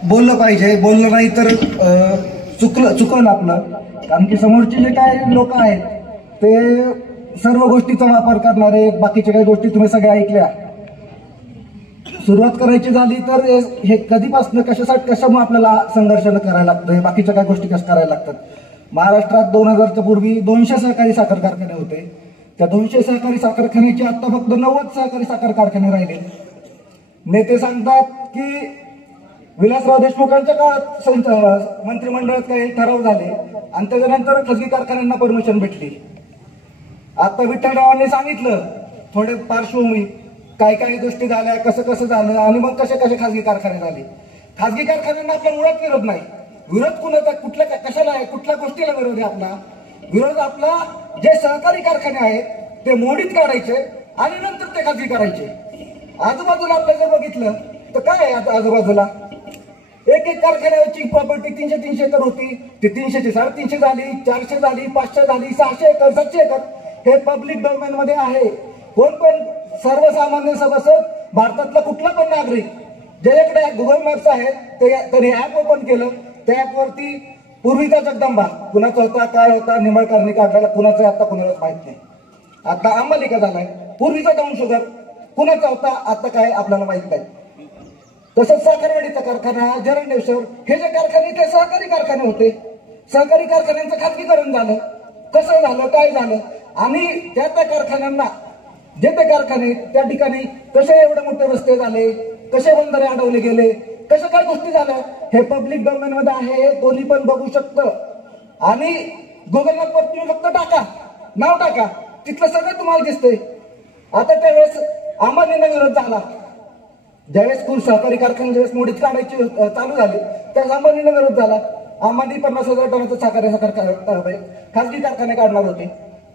बोललं पाहिजे, बोललं नाही तर चुकलं आपलं. कारण की समोरचे जे काही लोक आहेत ते सर्व गोष्टीचा वापर करणारे, बाकीच्या काही गोष्टी तुम्ही सगळ्या ऐकल्या. सुरुवात करायची झाली तर हे कधीपासून कशामुळे आपल्याला संघर्ष करायला लागतं, हे बाकीच्या काही गोष्टी कशा करायला लागतात. महाराष्ट्रात 2000च्या पूर्वी 200 सहकारी साखर कारखाने होते. त्या 200 सहकारी साखर कारखान्याचे आता फक्त 90 सहकारी साखर कारखाने राहिले. नेते सांगतात की विलासराव देशमुखांच्या काळात मंत्रिमंडळात काही ठराव झाले आणि त्याच्यानंतर खासगी कारखान्यांना परमिशन भेटली. आता विठ्ठलरावांनी सांगितलं थोडे पार्श्वभूमी, काय काय गोष्टी झाल्या, कसं झालं आणि मग कसे खासगी कारखाने झाले. खासगी कारखान्यांना आपला मुळात विरोध नाही. विरोध कुणाचा, कुठल्या कशाला आहे, कुठल्या गोष्टीला विरोध आहे आपला? विरोध आपला जे सहकारी कारखाने आहेत ते मोडीत काढायचे आणि नंतर ते खासगी करायचे. आजूबाजूला आपल्याला जर बघितलं तर काय आहे आजूबाजूला, एक कारखान्याची प्रॉपर्टी 300 एकर होती, ती 300ची 350 झाली, 400 झाली, 500 झाली, 600 एकर, 700 एकर. हे पब्लिक डोमेन मध्ये आहे. कोण पण सर्वसामान्य सभासद, भारतातला कुठला पण नागरिक ज्याच्याकडे गुगल मॅप्स आहे त्यांनी ऍप ओपन केलं, त्या ऍपवरती पूर्वीचा जगदंबा कुणाचा होता, काय होता, निंबाळकरनी काढलेला कुणाचा आता कुणालाच माहित नाही. आता अंबालिका झालाय, पूर्वीचा डाऊन शुगर कुणाचा होता आता काय आपल्याला माहित नाही. तसंच साखरवाडीचा कारखाना, जरंडेश्वर, हे जे कारखाने ते सहकारी कारखाने होते. सहकारी कारखान्यांचं खाजगीकरण झालं. कसं झालं, काय झालं आणि त्या कारखान्यांना जे ते कारखाने त्या ठिकाणी कसे एवढे मोठे रस्ते झाले, कसे बंधारे अडवले गेले, कशा काय गोष्टी झाल्या, हे पब्लिक डोमेन मध्ये आहे. कोणी पण बघू शकतं. आणि गुगल मॅपवर तुम्ही फक्त टाका, नाव टाका, तिथलं सगळं तुम्हाला दिसतंय. आता त्यावेळेस अंबानींना विरोध झाला. ज्यावेळेस खूप सहकारी कारखाने ज्यावेळेस मोडीत काढायची चालू झाली त्यावेळेस अंबानींना विरोध झाला. अंबानी 50,000 टनाचा साखर खासगी कारखाने काढणार होते,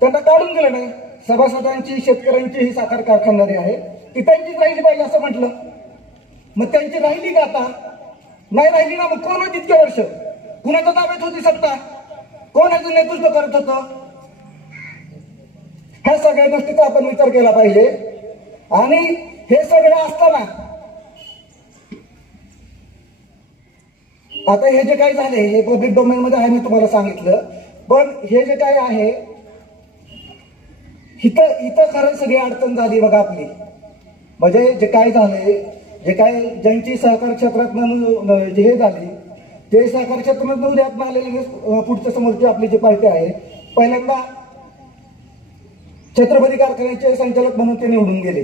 त्यांना काढून दिलं नाही. सभासदांची, शेतकऱ्यांची ही साखर कारखानदारी आहे ती त्यांचीच राहिली पाहिजे असं म्हटलं. मग त्यांची राहिली का आता? नाही राहिली ना. मग कोण होती इतके वर्ष? कुणाच्या ताब्यात होती सत्ता? कोण याचं नेतृत्व करत होतं? ह्या सगळ्या गोष्टीचा आपण विचार केला पाहिजे. आणि हे सगळं असताना आता हे जे काही झाले हे पब्लिक डोमेन मध्ये आहे, मी तुम्हाला सांगितलं. पण हे जे काय आहे इथं खरं सगळी अडचण झाली बघा आपली. म्हणजे जे काय झाले, जे काय ज्यांची सहकार क्षेत्रात जे हे झाली ते सहकार क्षेत्रात उद्यात आलेले पुढच्या समोरची आपली जी पार्टी आहे, पहिल्यांदा छत्रपती कारखान्याचे संचालक म्हणून ते निवडून गेले.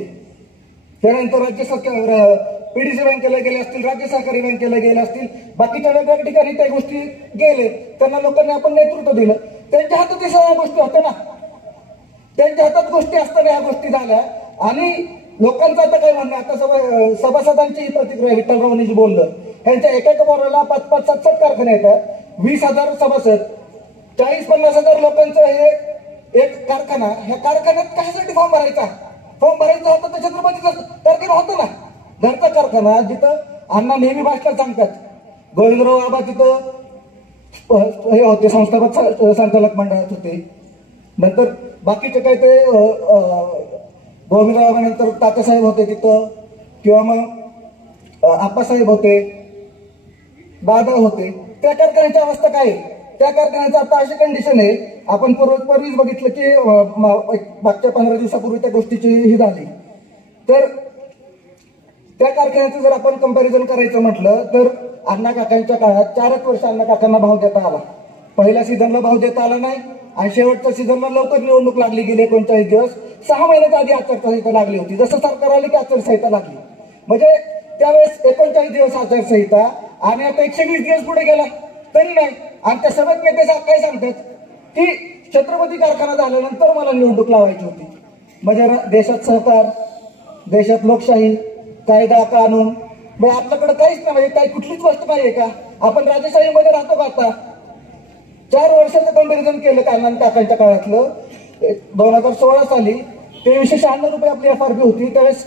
त्यानंतर राज्य सरकार पीडीसी बँकेला गेले असतील, राज्य सहकारी बँकेला गेले असतील, बाकीच्या वेगवेगळ्या ठिकाणी त्या गोष्टी गेले. त्यांना लोकांनी आपण नेतृत्व दिलं. त्यांच्या हातात हे सगळ्या गोष्टी होत्या ना. त्यांच्या हातात गोष्टी असताना ह्या गोष्टी झाल्या. आणि लोकांचं आता काय म्हणणं, आता सभासदांची ही प्रतिक्रिया विठ्ठलरावांनी जी बोललं, त्यांच्या एका बोराला 5-5, 7-7 कारखाने येतात, 20,000 सभासद, 40-50 हजार लोकांचं हे एक कारखाना. ह्या कारखान्यात कशासाठी फॉर्म भरायचा? फॉर्म भरायचा होता तर छत्रपतीचा कारखाना होता ना, घरचा कारखाना. जिथं अण्णा नेहमी भाषणात सांगतात, गोविंदराव बाबा तिथं हे होते, संस्थापक संचालक मंडळात होते. नंतर बाकीचे काय ते गोविंदरावानंतर तात्यासाहेब होते तिथं, किंवा मग आप्पासाहेब होते, दादा होते. त्या कारखान्याची अवस्था काय आहे? त्या कारखान्याचं आता अशी कंडिशन आहे, आपण पूर्वीच बघितलं की मागच्या 15 दिवसापूर्वी त्या गोष्टीची ही झाली. तर त्या कारखान्याचं जर आपण कंपॅरिझन करायचं म्हटलं तर अण्णा काकांच्या काळात 4 वर्ष अण्णा काकांना भाव देता आला. पहिल्या सीझनला भाव देता आला नाही आणि शेवटच्या सीझनला लवकर निवडणूक लागली गेली. 39 दिवस, 6 महिन्याच्या आधी आचारसंहिता लागली होती. जसं सरकार आले की आचारसंहिता लागली. म्हणजे त्यावेळेस 39 दिवस आचारसंहिता आणि आता 120 दिवस पुढे गेला तरी नाही. आणि त्या सगळ्यात नेते काय सांगतात की छत्रपती कारखाना झाल्यानंतर मला निवडणूक लावायची होती. म्हणजे देशात सहकार, देशात लोकशाही, कायदा कानून, म्हणजे आपल्याकडे काहीच नाही. म्हणजे काही कुठलीच वस्तू नाहीये का? आपण राजेशाहीमध्ये राहतो का? आता 4 वर्षाचं कंपॅरिझन केलं काकांच्या काळातलं. 2016 साली 2396 रुपये आपली FRP होती. त्यावेळेस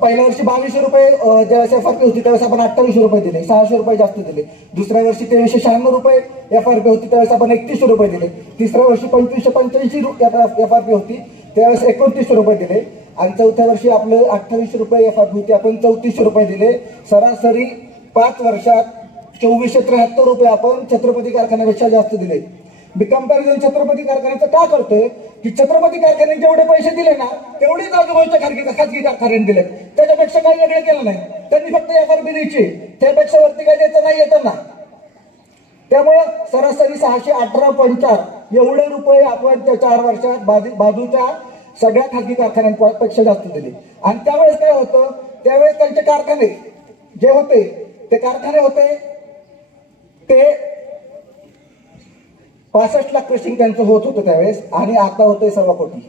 पहिल्या वर्षी 2200 रुपये ज्यावेळेस FRP होती त्यावेळेस आपण 2800 रुपये दिले, 600 रुपये जास्त दिले. दुसऱ्या वर्षी 2396 रुपये FRP होती त्यावेळेस आपण 3100 रुपये दिले. तिसऱ्या वर्षी 2585 FRP होती त्यावेळेस 2900 रुपये दिले. आणि चौथ्या वर्षी आपलं 28 रुपये एफ होती, आपण 3400 रुपये दिले. सरासरी 5 वर्षात 2473 रुपये आपण छत्रपती कारखान्यापेक्षा जास्त दिले. मी कंपॅरिझन छत्रपती कारखान्याचं का करतोय की छत्रपती कारखान्याने जेवढे पैसे दिले ना तेवढेच आजूबाजूच्या खाजगी कारखान्याने दिले, त्याच्यापेक्षा काही वेगळं केलं नाही. त्यांनी फक्त एफआरपी द्यायची, त्यापेक्षा वरती काही द्यायचं नाही येताना. त्यामुळे सरासरी 618.4 एवढे रुपये आपण त्या 4 वर्षात बाजूच्या सगळ्या खाजगी कारखान्यांपेक्षा जास्त दिले. आणि त्यावेळेस काय होतं, त्यावेळेस त्यांचे कारखाने जे होते ते कारखाने होते ते 65 लाख क्रशिंग त्यांचं होत होतं त्यावेळेस, आणि आता होतंय 1.25 कोटी.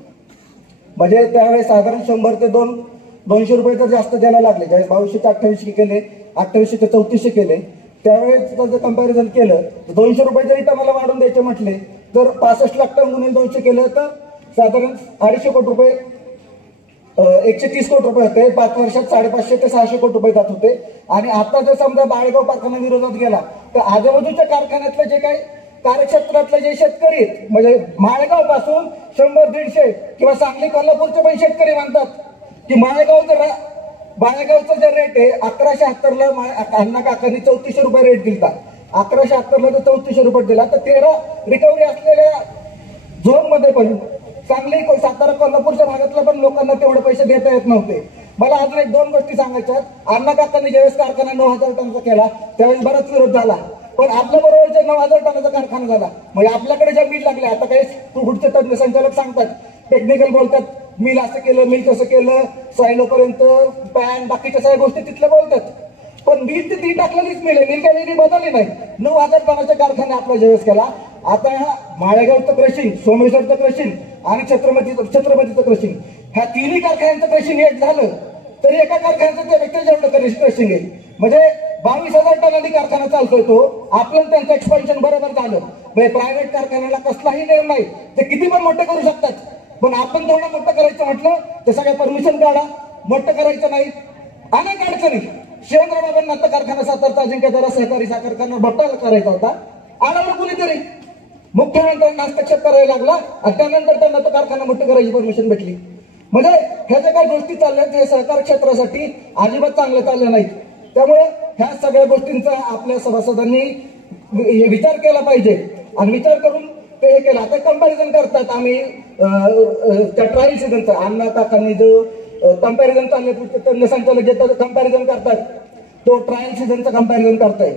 म्हणजे त्यावेळेस साधारण 100 ते 200 रुपये तर जास्त द्यायला लागले. ज्यावेळेस 2200 ते 2800 केले, 2800 ते 3400 केले, त्यावेळेस त्याचं कंपॅरिझन केलं तर 200 रुपये जरी टनाला वाढून द्यायचे म्हटले तर 65 लाख टन गुणिले 200 केलं तर साधारण 250 कोटी रुपये, 130 कोटी रुपये होते. 5 वर्षात 550 ते 600 कोटी रुपये जात होते. आणि आता जर समजा बाळेगाव कारखाना विरोधात गेला तर आजूबाजूच्या कारखान्यातलं जे काही कार्यक्षेत्रातले जे शेतकरी म्हणजे माळेगाव पासून 100-150 किंवा सांगली कोल्हापूरचे पण शेतकरी म्हणतात की बाळेगावचा जे रेट आहे 1170 ला अण्णा काकांनी 3400 रुपये रेट दिला. 1170 ला 3400 रुपये दिला तर 13 रिकव्हरी असलेल्या झोन मध्ये पण सांगली सातारा कोल्हापूरच्या भागातल्या पण लोकांना तेवढे पैसे देता येत नव्हते. मला अजून 1-2 गोष्टी सांगायच्यात. अण्णा काकांनी ज्यावेळेस कारखाना 9000 टनचा केला त्यावेळेस बराच विरोध झाला, पण आपल्या बरोबरच्या 9000 टनाचा कारखाना झाला. म्हणजे आपल्याकडे ज्या मिल लागल्या, आता काही पुढचे तज्ञ संचालक सांगतात, टेक्निकल बोलतात, मिल असं केलं, मिल कसं केलं, सायलोपर्यंत पॅन बाकीच्या सगळ्या गोष्टी तिथल्या बोलतात. पण मिल ती टाकलेलीच मिल आहे, मिल काही वेगळी बदलली नाही. 9000 टनाचा कारखाना आपला ज्यावेळेस केला. आता ह्या माळेगावचं क्रशिंग, सोमेश्वरचं क्रशिंग आणि छत्रपतीचं क्रशिंग, ह्या तिन्ही कारखान्यांचं क्रशिंग एक झालं तरी एका कारखान्याचं त्यापेक्षा जेवढं क्रशिंग आहे. म्हणजे 22,000 टनांनी कारखाना चालतोय तो. आपलं त्यांचं एक्सपान्शन बरोबर झालं. म्हणजे प्रायव्हेट कारखान्याला कसलाही नियम नाही, ते किती पण मोठं करू शकतात. पण आपण तेवढं मोठं करायचं म्हटलं तर सगळ्या परमिशन काढा, मोठं करायचं नाही. अनेक अडचणी. शिवेंद्रबाबांना आता कारखाना सातारचा अजिंक्यतारा सहकारी साखर कारखाना बट्टाला करायचा होता, आणावर कुणीतरी मुख्यमंत्र्यांना हस्तक्षेप करायला लागला आणि त्यानंतर त्यांना तो कारखाना मोठं करायची परमिशन भेटली. म्हणजे ह्या ज्या काही गोष्टी चालल्या ते सहकार क्षेत्रासाठी अजिबात चांगलं चाललं नाहीत. त्यामुळे ह्या सगळ्या गोष्टींचा आपल्या सभासदांनी विचार केला पाहिजे आणि विचार करून ते हे केलं. आता कंपॅरिझन करतात आम्ही त्या ट्रायल सीझनचा, अण्णा काकांनी जो कंपॅरिझन चालले संचालक जे कंपॅरिझन करतात तो ट्रायल सीझनचा कंपॅरिझन करताय.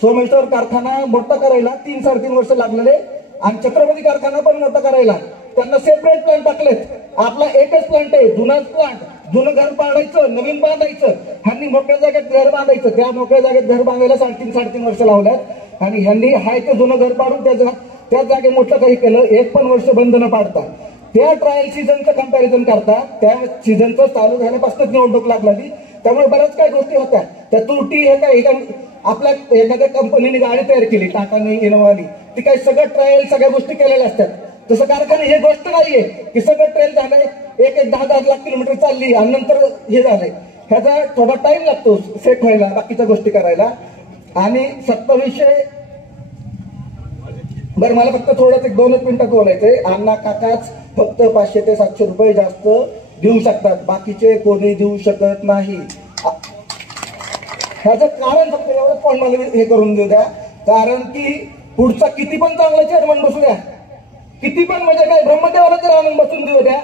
सोमेश्वर कारखाना मोठा करायला 3-3.5 वर्ष लागलेले आणि छत्रपती कारखाना पण मोठा करायला त्यांना सेपरेट प्लांट टाकलेत. आपला एकच प्लांट आहे, जुनाच प्लांट. जुनं घर पाडायचं, नवीन बांधायचं. ह्यांनी मोकळ्या जागेत घर बांधायचं, त्या मोकळ्या जागेत घर बांधायला 3.5 वर्ष लावल्यात. आणि ह्यांनी हाय ते जुनं घर पाडून त्या जागे मोठं काही केलं, 1 पण वर्ष बंद न पाडता. त्या ट्रायल सीझनचं कंपॅरिझन करता, त्या सीझनचं चालू झाल्यापासूनच निवडणूक लागली. त्यामुळे बऱ्याच काही गोष्टी होत्या त्या त्रुटी. हे काय आपल्या एखाद्या कंपनीने गाडी तयार केली, टाटाने, इनोवानी, ती काही सगळं ट्रायल सगळ्या गोष्टी केलेल्या असतात. तसं कारखाने हे गोष्ट नाहीये की सगळं ट्रेल झालंय, 10-10 लाख किलोमीटर चालली आणि नंतर हे झालंय. ह्याचा थोडा टाइम लागतो सेट व्हायला, बाकीच्या गोष्टी करायला. आणि 2700 बरं, मला फक्त थोडंच 1-2 मिनिटात बोलायचंय. अण्णा काकाच फक्त 500 ते 700 रुपये जास्त देऊ शकतात, बाकीचे कोणी देऊ शकत नाही. ह्याचं कारण फक्त एवढंच पण मला हे करून देऊ द्या, कारण की पुढचा किती पण चांगला चेअरमन बसू द्या, किती पण म्हणजे काय ब्रह्मदेवाला जर आणून बसून देऊ द्या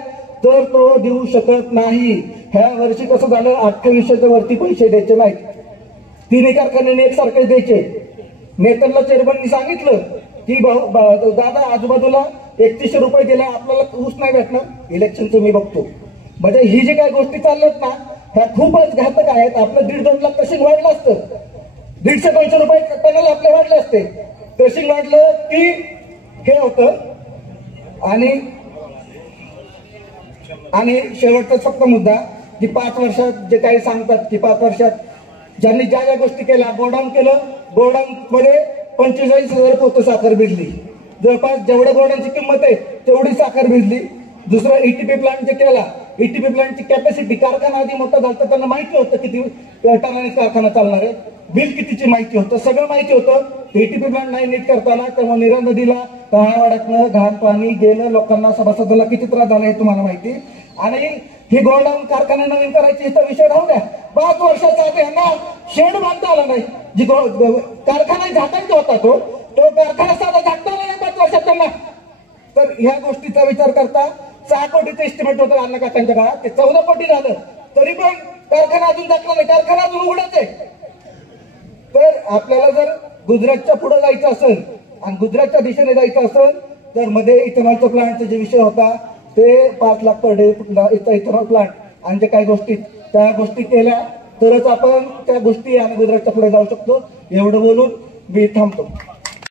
तर तो देऊ शकत नाही. ह्या वर्षी कसं झालं, 2800च्या वरती पैसे द्यायचे नाहीत. तिन्ही कारखान्याने एकसारखे द्यायचे. नेत्यांना चेअरमननी सांगितलं की दादा आजूबाजूला 3100 रुपये दिला, आपल्याला ऊस नाही भेटणार, इलेक्शनचं मी बघतो. म्हणजे ही जी काही गोष्टी चालल्यात ना ह्या खूपच घातक आहेत. आपलं 1.5-2 लाख क्रशिंग वाढलं असतं, 150-200 रुपये टनाला आपले वाढले असते. क्रशिंग वाढलं की हे होतं. आणि शेवटचा फक्त मुद्दा की 5 वर्षात जे काही सांगतात की 5 वर्षात ज्यांनी ज्या ज्या गोष्टी केल्या, गोडाऊन केलं, गोडाऊन मध्ये 45,000 पोतं साखर भिजली. जवळपास जेवढ्या गोडाऊनची किंमत आहे तेवढी साखर भिजली. दुसरं ईटीपी प्लांट जे केला, ईटीपी प्लांटची कॅपॅसिटी, कारखाना आधी मोठा झाला त्यांना माहिती होतं किती टनाने कारखाना चालणार आहे, बिल कितीची माहिती होतं, सगळं माहिती होतं. ईटीपी प्लांट नाही नीट करताना तेव्हा नीरा नदीला तहावाड्यातनं घाण पाणी गेलं, लोकांना सभासदांना किती त्रास झाला हे तुम्हाला माहिती. आणि ही गोडाऊन कारखाना नवीन करायची इथं विषय राहू द्या. 5 वर्षाचा आता यांना शेड बांधता आला नाही. जी कारखाना झाकायचा होता तो कारखाना साधा झाकता नाही 5 वर्षात त्यांना. तर ह्या गोष्टीचा विचार करता 6 कोटीचं एस्टिमेट होतं अण्णा काकांच्या काळात, ते 14 कोटी झालं तरी पण कारखाना अजून झाकला नाही. कारखाना अजून उघडच आहे. तर आपल्याला जर गुजरातच्या पुढे जायचं असेल आणि गुजरातच्या दिशेने जायचं असेल तर मध्ये इथेनॉलचा प्लांटचा जे विषय होता ते 5 lakh per day ethanol plant आणि जे काही गोष्टी त्या गोष्टी केल्या तरच आपण त्या गोष्टी आणि गुजरातच्या पुढे जाऊ शकतो. एवढं बोलून मी थांबतो.